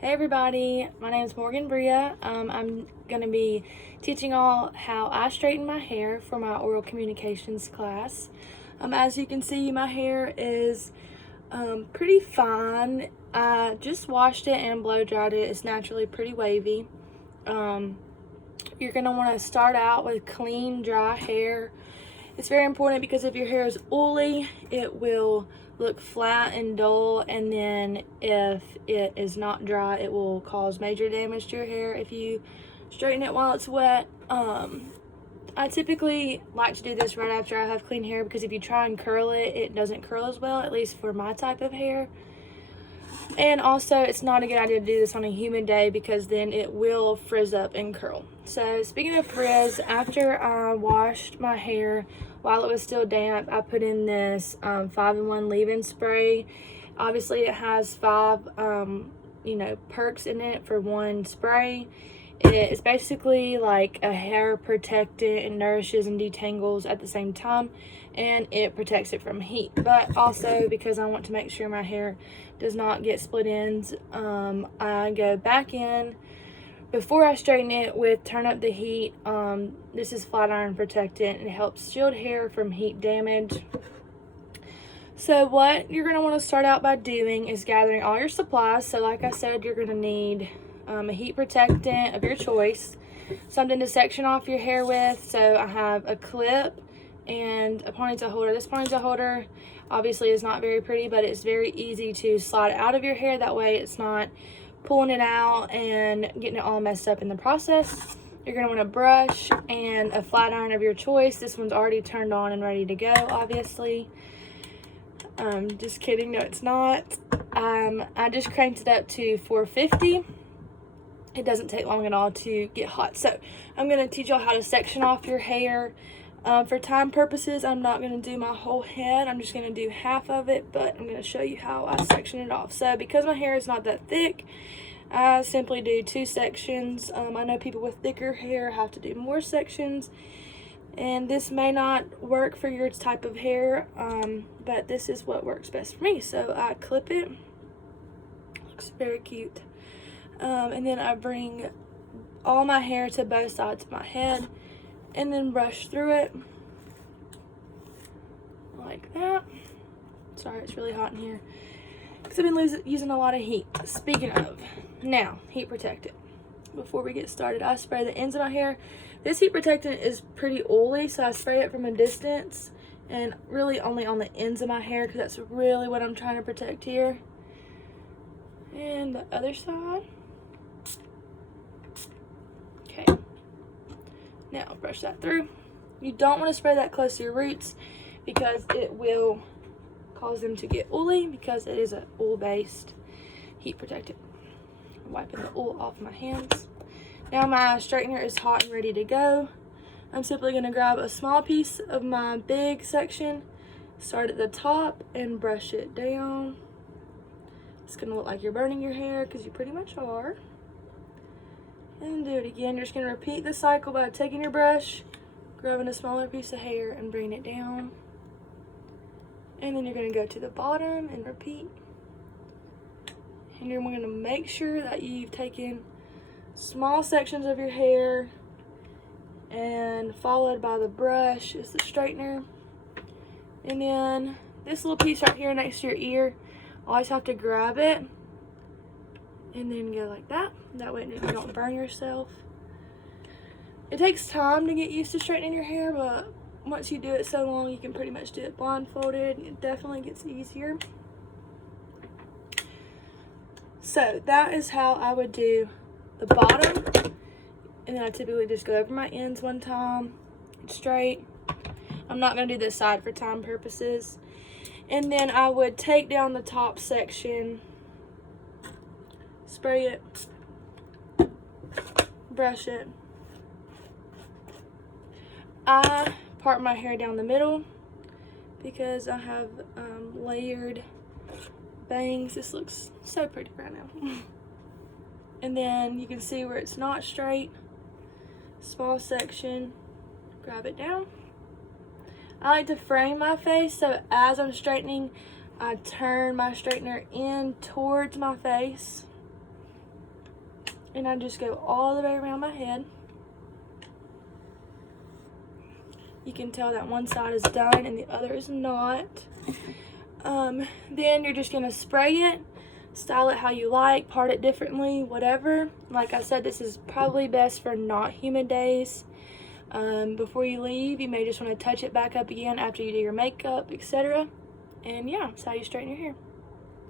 Hey everybody, my name is Morgan Bria. I'm going to be teaching all how I straighten my hair for my oral communications class. As you can see, my hair is pretty fine. I just washed it and blow dried it. It's naturally pretty wavy. You're going to want to start out with clean, dry hair. It's very important because if your hair is oily, it will look flat and dull, and then if it is not dry, it will cause major damage to your hair if you straighten it while it's wet. I typically like to do this right after I have clean hair because if you try and curl it, it doesn't curl as well, at least for my type of hair. And also, it's not a good idea to do this on a humid day because then it will frizz up and curl. So speaking of frizz, after I washed my hair while it was still damp, I put in this 5-in-1 leave-in spray. Obviously, it has 5 perks in it for one spray. It's basically like a hair protectant. It nourishes and detangles at the same time, and it protects it from heat. But also, because I want to make sure my hair does not get split ends, I go back in before I straighten it with Turn Up the Heat. This is flat iron protectant, and it helps shield hair from heat damage. So what you're going to want to start out by doing is gathering all your supplies. So like I said, you're going to need a heat protectant of your choice, something to section off your hair with. So I have a clip and a ponytail holder. This ponytail holder obviously is not very pretty, but it's very easy to slide out of your hair. That way it's not pulling it out and getting it all messed up in the process. You're going to want a brush and a flat iron of your choice. This one's already turned on and ready to go, obviously. Just kidding, no it's not. I just cranked it up to 450. It doesn't take long at all to get hot. So I'm going to teach y'all how to section off your hair. For time purposes, I'm not going to do my whole head. I'm just going to do half of it, but I'm going to show you how I section it off. So because my hair is not that thick, I simply do 2 sections. I know people with thicker hair have to do more sections, and this may not work for your type of hair, but this is what works best for me. So I clip it. Looks very cute. And then I bring all my hair to both sides of my head and then brush through it like that. Sorry, it's really hot in here because I've been using a lot of heat. Speaking of, now, heat protectant. Before we get started, I spray the ends of my hair. This heat protectant is pretty oily, so I spray it from a distance and really only on the ends of my hair because that's really what I'm trying to protect here. And the other side. Okay, now brush that through. You don't want to spray that close to your roots because it will cause them to get oily because it is an oil-based heat protectant. I'm wiping the oil off my hands. Now my straightener is hot and ready to go. I'm simply going to grab a small piece of my big section, start at the top, and brush it down. It's going to look like you're burning your hair because you pretty much are. And do it again. You're just going to repeat the cycle by taking your brush, grabbing a smaller piece of hair, and bringing it down. And then you're going to go to the bottom and repeat. And you're going to make sure that you've taken small sections of your hair, and followed by the brush is the straightener. And then this little piece right here next to your ear, always have to grab it and then go like that. That way you don't burn yourself. It takes time to get used to straightening your hair, but once you do it so long, you can pretty much do it blindfolded. It definitely gets easier. So that is how I would do the bottom. And then I typically just go over my ends one time, straight. I'm not going to do this side for time purposes. And then I would take down the top section, spray it, brush it. I part my hair down the middle because I have layered bangs. This looks so pretty right now. And then you can see where it's not straight. Small section, grab it down. I like to frame my face, so as I'm straightening, I turn my straightener in towards my face And I just go all the way around my head. You can tell that one side is done and the other is not. Then you're just gonna spray it, style it how you like, part it differently, whatever. Like I said, this is probably best for not humid days. Before you leave, you may just want to touch it back up again after you do your makeup, etc. And yeah, that's how you straighten your hair.